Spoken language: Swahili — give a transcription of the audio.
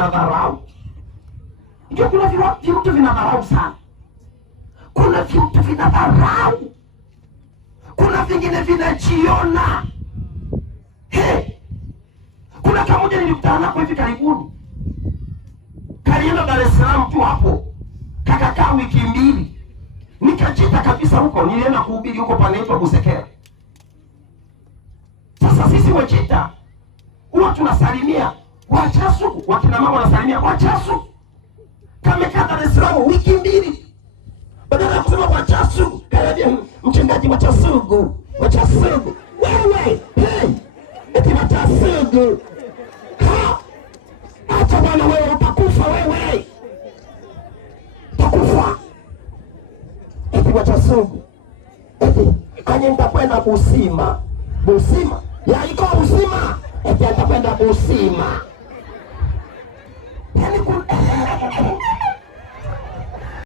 vinadharau. Ndio kuna vitu vinadharau sana. Kuna vitu vinadharau. Kuna vingine vinajiona. Kuna kamoja nilikutana napo hivi karibuni. Kalienda Dar es Salaam tu hapo. Kakakaa wiki mbili. Nikajita kabisa huko, nilienda kuhubiri huko panaitwa Busekera. Sasa sisi Wajita huwa tunasalimia Wachasu, wakina mama wanasalimia Wachasu. Kamekaa Dar es Salaam wiki mbili. Badala ya kusema Wachasu, kaambia mchungaji Wachasugu, Wachasugu. Wewe, eti Wachasugu. Acha bwana wewe, utakufa wewe. Utakufa. Eti Wachasugu. Eti kanye nitakwenda Busima. Busima? Ya iko Busima. Eti nitakwenda Busima.